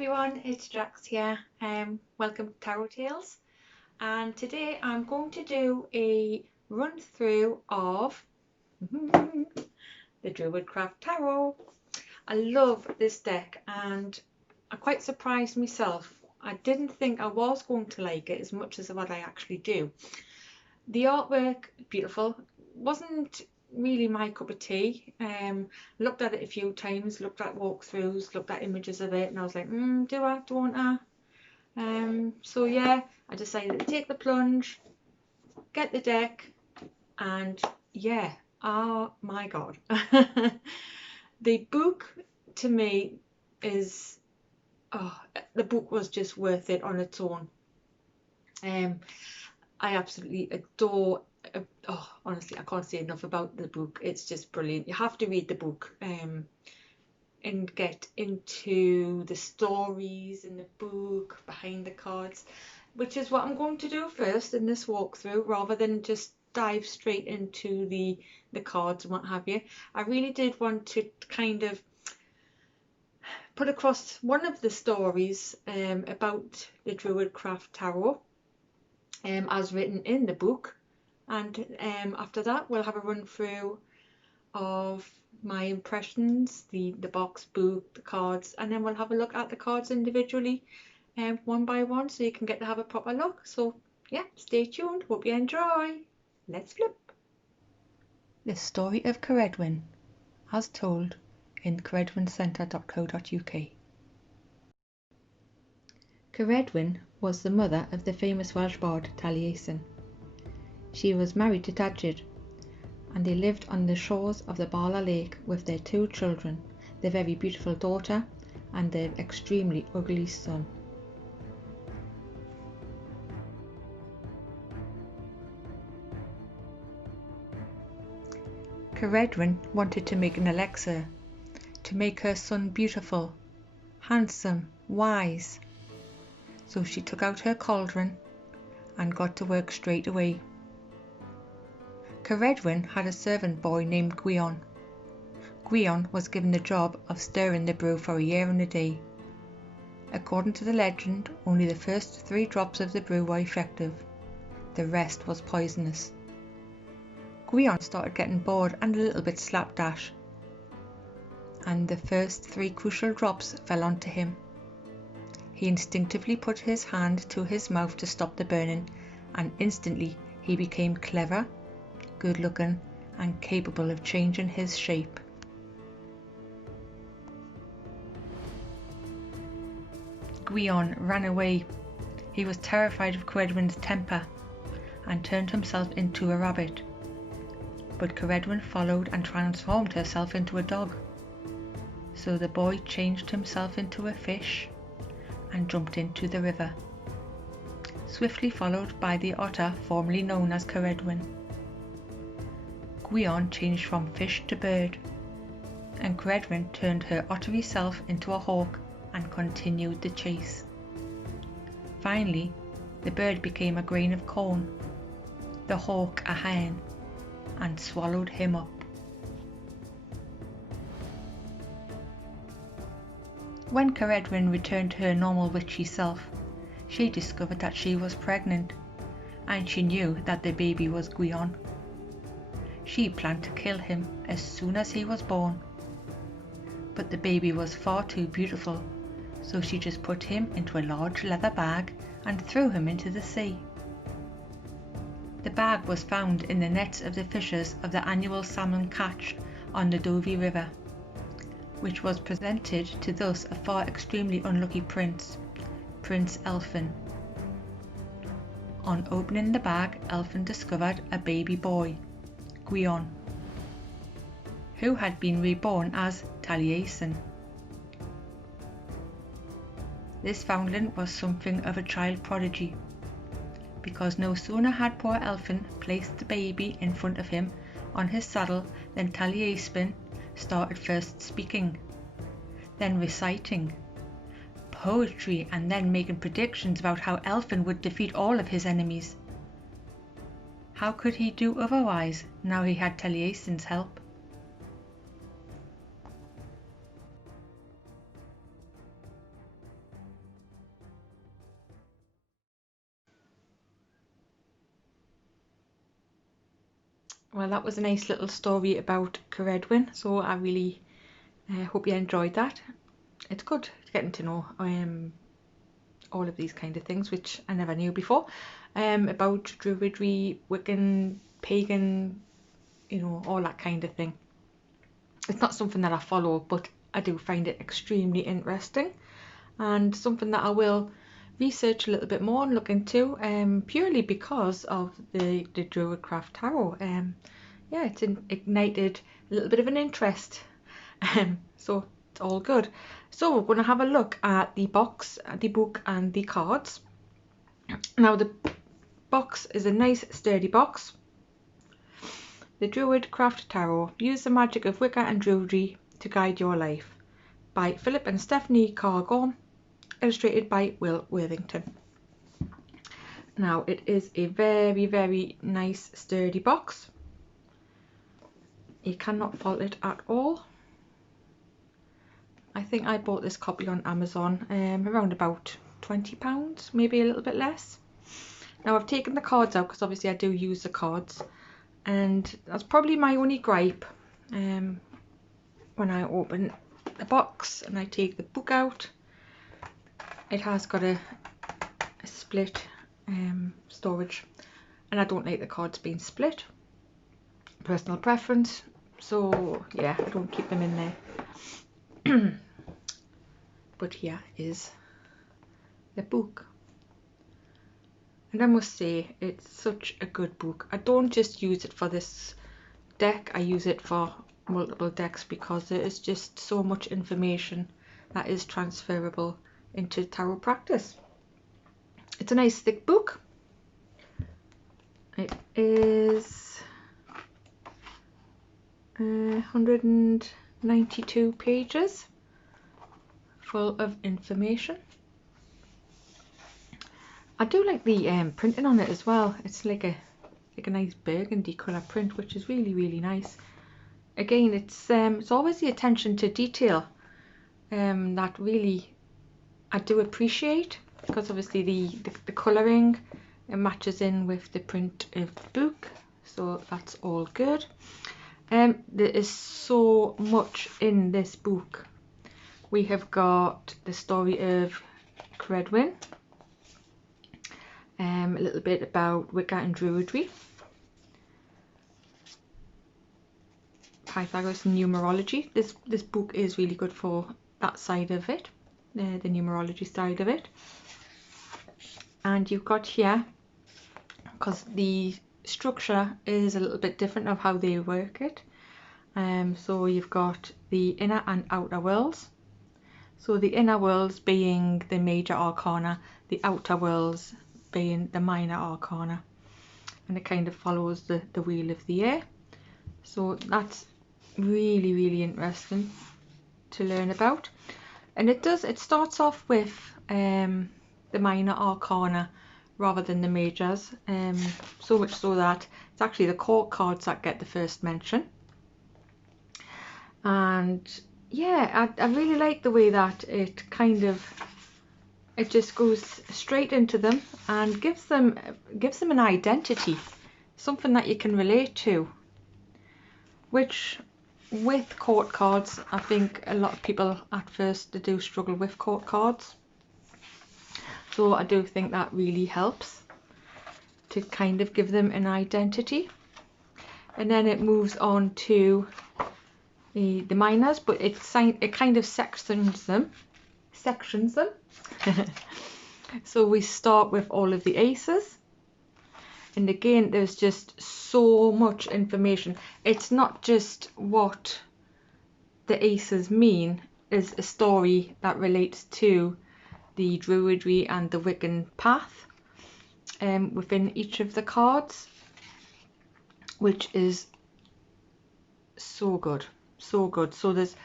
everyone, it's Jax here. Welcome to Tarot Tales, and today I'm going to do a run through of the Druid Craft Tarot. I love this deck and I'm quite surprised myself. I didn't think I was going to like it as much as what I actually do. The artwork, beautiful, wasn't really my cup of tea. Looked at it a few times, looked at walkthroughs, looked at images of it, and I was like, do I, don't I? So yeah, I decided to take the plunge, get the deck, and yeah, oh my god. The book to me is, the book was just worth it on its own. I absolutely adore, honestly I can't say enough about the book. It's just brilliant. You have to read the book and get into the stories in the book behind the cards, which is what I'm going to do first in this walkthrough, rather than just dive straight into the cards and what have you. I really did want to kind of put across one of the stories about the Druid Craft Tarot as written in the book, and after that we'll have a run through of my impressions, the box book, the cards, and then we'll have a look at the cards individually one by one, so you can get to have a proper look. So yeah, stay tuned, hope you enjoy. Let's flip. The story of Ceridwen, as told in ceridwencentre.co.uk. Ceridwen was the mother of the famous Welsh bard Taliesin. She was married to Tadgyd, and they lived on the shores of the Bala Lake with their two children, their very beautiful daughter and their extremely ugly son. Ceridwen wanted to make an elixir to make her son beautiful, handsome, wise. So she took out her cauldron and got to work straight away. Ceridwen had a servant boy named Gwion. Gwion was given the job of stirring the brew for a year and a day. According to the legend, only the first 3 drops of the brew were effective. The rest was poisonous. Gwion started getting bored and a little bit slapdash, and the first 3 crucial drops fell onto him. He instinctively put his hand to his mouth to stop the burning, and instantly he became clever, good looking, and capable of changing his shape. Gwion ran away. He was terrified of Ceridwen's temper and turned himself into a rabbit. But Ceridwen followed and transformed herself into a dog. So the boy changed himself into a fish and jumped into the river, swiftly followed by the otter formerly known as Ceridwen. Gwion changed from fish to bird, and Ceridwen turned her ottery self into a hawk and continued the chase. Finally, the bird became a grain of corn, the hawk a hen, and swallowed him up. When Ceridwen returned to her normal witchy self, she discovered that she was pregnant, and she knew that the baby was Gwion. She planned to kill him as soon as he was born, but the baby was far too beautiful, so she just put him into a large leather bag and threw him into the sea. The bag was found in the nets of the fishers of the annual salmon catch on the Dovey River, which was presented to thus a far extremely unlucky prince, Prince Elfin. On opening the bag, Elfin discovered a baby boy, Gwion, who had been reborn as Taliesin. This foundling was something of a child prodigy, because no sooner had poor Elfin placed the baby in front of him on his saddle than Taliesin started first speaking, then reciting poetry, and then making predictions about how Elfin would defeat all of his enemies. How could he do otherwise now he had Taliesin's help? well, that was a nice little story about Ceridwen, so I really hope you enjoyed that. It's good getting to know all of these kind of things, which I never knew before, about Druidry, Wiccan, pagan, you know, all that kind of thing. It's not something that I follow, but I do find it extremely interesting, and something that I will research a little bit more and look into, purely because of the Druid Craft Tarot. Yeah, it's ignited a little bit of an interest, so it's all good. So we're going to have a look at the box, the book and the cards. Now the box is a nice sturdy box. The Druid Craft Tarot, use the magic of Wicca and Druidry to guide your life, by Philip and Stephanie Cargorm, illustrated by Will Worthington. Now it is a very, very nice sturdy box. You cannot fault it at all. I think I bought this copy on Amazon, around about £20, maybe a little bit less. Now I've taken the cards out because obviously I do use the cards, and that's probably my only gripe when I open the box and I take the book out. It has got a split storage, and I don't like the cards being split. Personal preference, so yeah, I don't keep them in there. But here is the book, and I must say it's such a good book. I don't just use it for this deck, I use it for multiple decks because there is just so much information that is transferable into tarot practice. It's a nice thick book. It is 192 pages full of information. I do like the printing on it as well. It's like a nice burgundy colour print, which is really, really nice. Again, it's always the attention to detail that really I do appreciate, because obviously the colouring, it matches in with the print of the book, so that's all good. There is so much in this book. We have got the story of Ceridwen, a little bit about Wicca and Druidry, Pythagoras and numerology. This book is really good for that side of it, the numerology side of it. And you've got here, because the structure is a little bit different of how they work it, so you've got the inner and outer worlds. So the inner worlds being the major arcana, the outer worlds being the minor arcana, and it kind of follows the wheel of the air. So that's really, really interesting to learn about. And it starts off with the minor arcana rather than the majors, so much so that it's actually the court cards that get the first mention. And yeah, I really like the way that it just goes straight into them and gives them an identity, something that you can relate to, which with court cards, I think a lot of people at first they do struggle with court cards. So I do think that really helps to kind of give them an identity. And then it moves on to the minors, but it kind of sections them. So we start with all of the aces. And again, there's just so much information. It's not just what the aces mean, it's a story that relates to the Druidry and the Wiccan path within each of the cards, which is so good, so good. So there's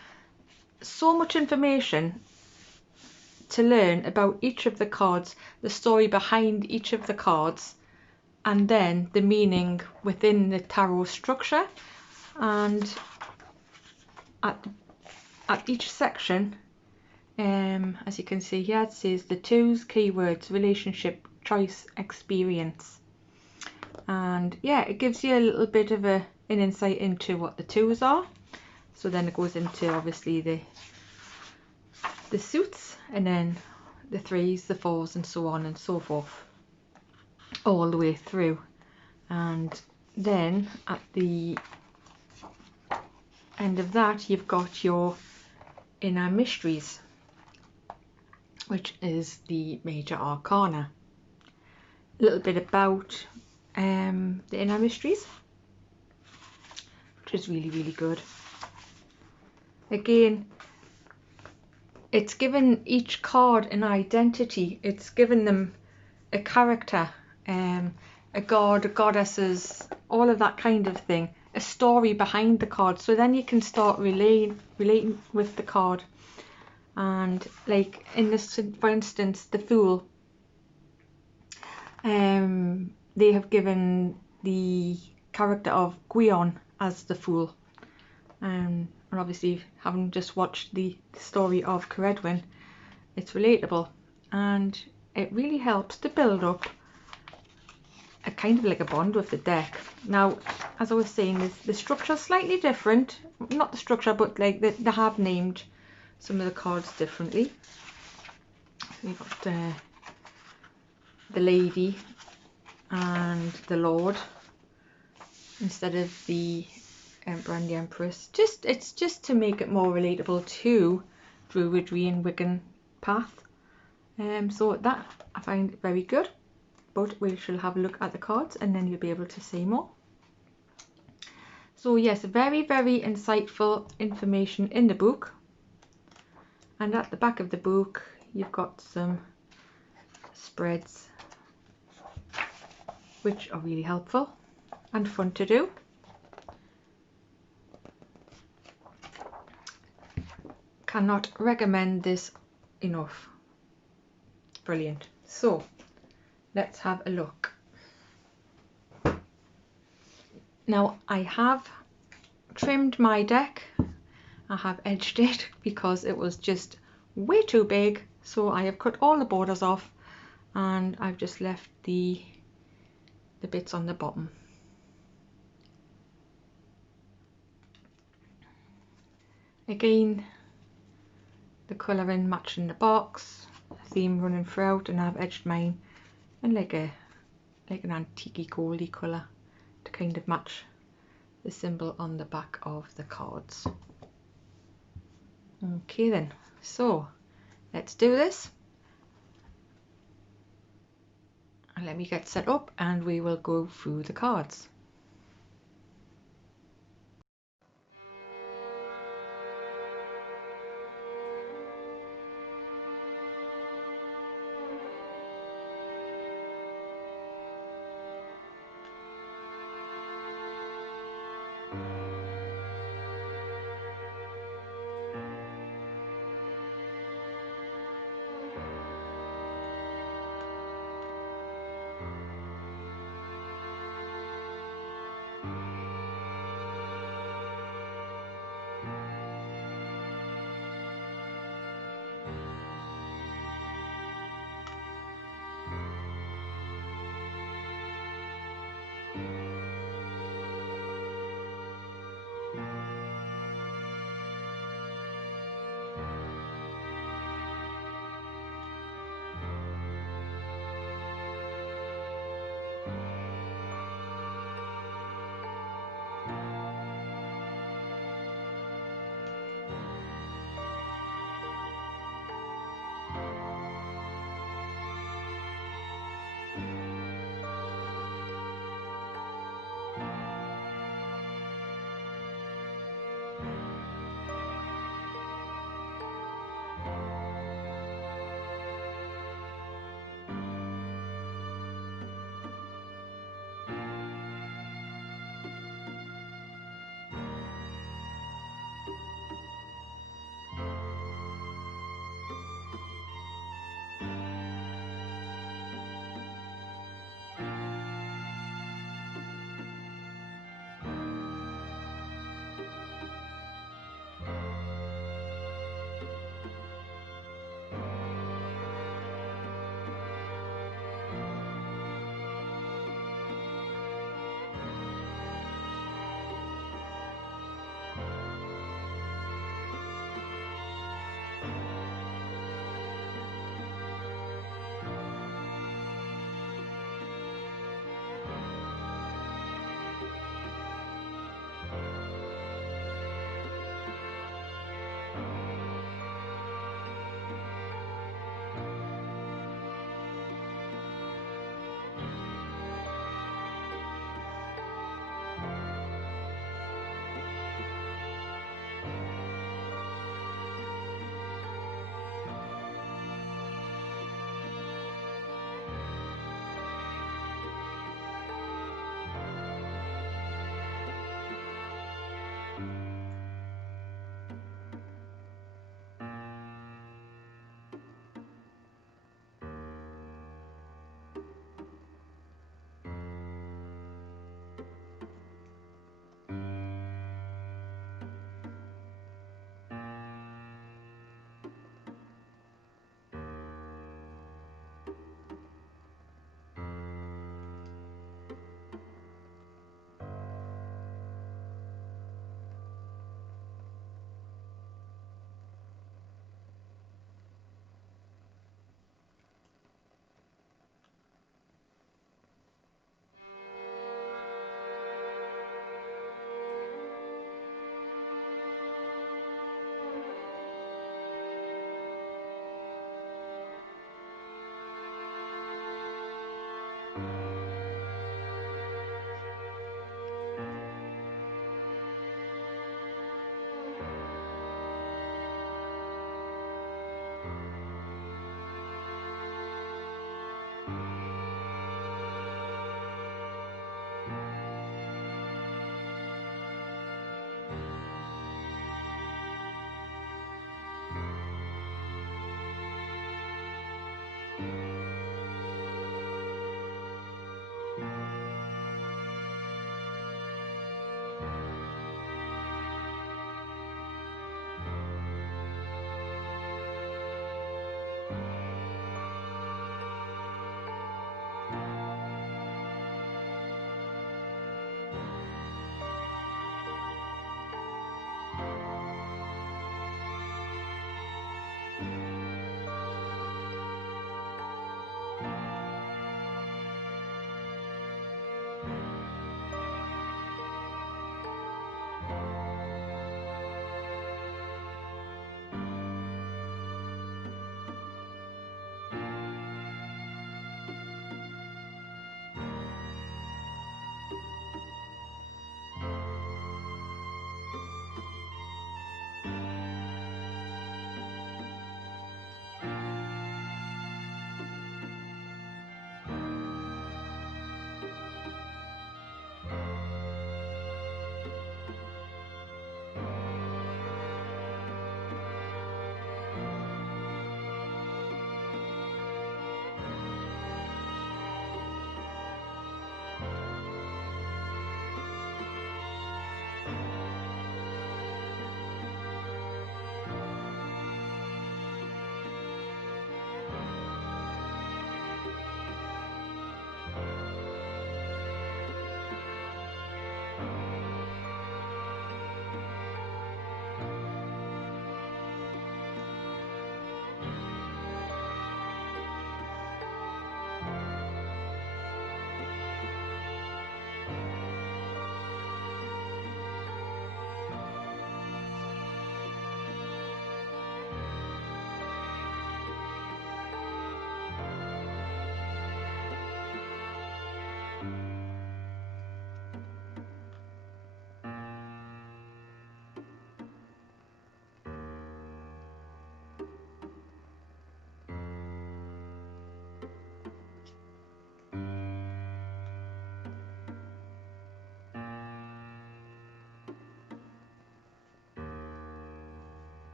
so much information to learn about each of the cards, the story behind each of the cards, and then the meaning within the tarot structure. And at each section, as you can see here, it says the twos, keywords, relationship, choice, experience. And yeah, it gives you a little bit of a an insight into what the twos are. So then it goes into obviously the suits, and then the threes, the fours, and so on and so forth, all the way through. And then at the end of that, you've got your inner mysteries, which is the major arcana. A little bit about the inner mysteries, which is really, really good. Again, it's given each card an identity. It's given them a character, a god, a goddesses, all of that kind of thing, a story behind the card. So then you can start relating with the card. And like in this, for instance, the Fool, they have given the character of Gwion as the Fool. And obviously, having just watched the story of Ceridwen, it's relatable, and it really helps to build up a kind of like a bond with the deck. Now, as I was saying, the structure is slightly different. Not the structure, but like they have named some of the cards differently. We've got the Lady and the Lord instead of the Emperor and the Empress. It's just to make it more relatable to Druidry and Wiccan path. So that I find very good. But we shall have a look at the cards and then you'll be able to see more. So yes, very, very insightful information in the book. And at the back of the book, you've got some spreads, which are really helpful and fun to do. Cannot recommend this enough. Brilliant. So let's have a look. Now I have trimmed my deck. I have edged it because it was just way too big, so I have cut all the borders off and I've just left the bits on the bottom. Again, the colouring matching the box, theme running throughout, and I've edged mine in like an antique goldy colour to kind of match the symbol on the back of the cards. Okay then, so let's do this. And let me get set up and we will go through the cards.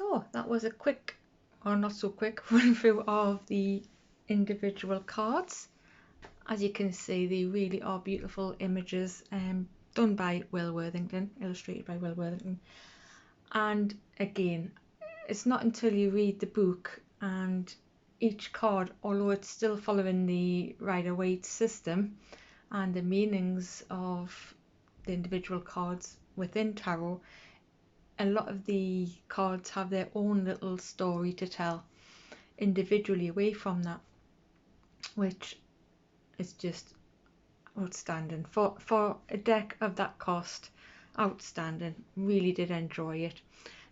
So that was a quick, or not so quick, run through of the individual cards. As you can see, they really are beautiful images, done by Will Worthington, illustrated by Will Worthington. And again, it's not until you read the book and each card, although it's still following the Rider-Waite system and the meanings of the individual cards within tarot, a lot of the cards have their own little story to tell individually away from that, which is just outstanding for a deck of that cost. Outstanding. Really did enjoy it.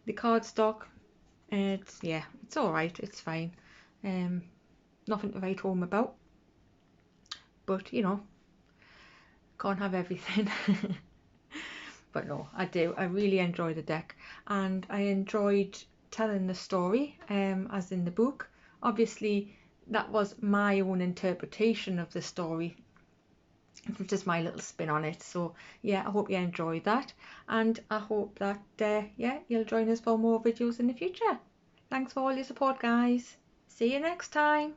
The cardstock, it's all right, it's fine. Nothing to write home about, but you know, can't have everything. But no, I really enjoy the deck, and I enjoyed telling the story as in the book. Obviously that was my own interpretation of the story, just my little spin on it. So yeah, I hope you enjoyed that, and I hope that yeah, you'll join us for more videos in the future. Thanks for all your support, guys. See you next time.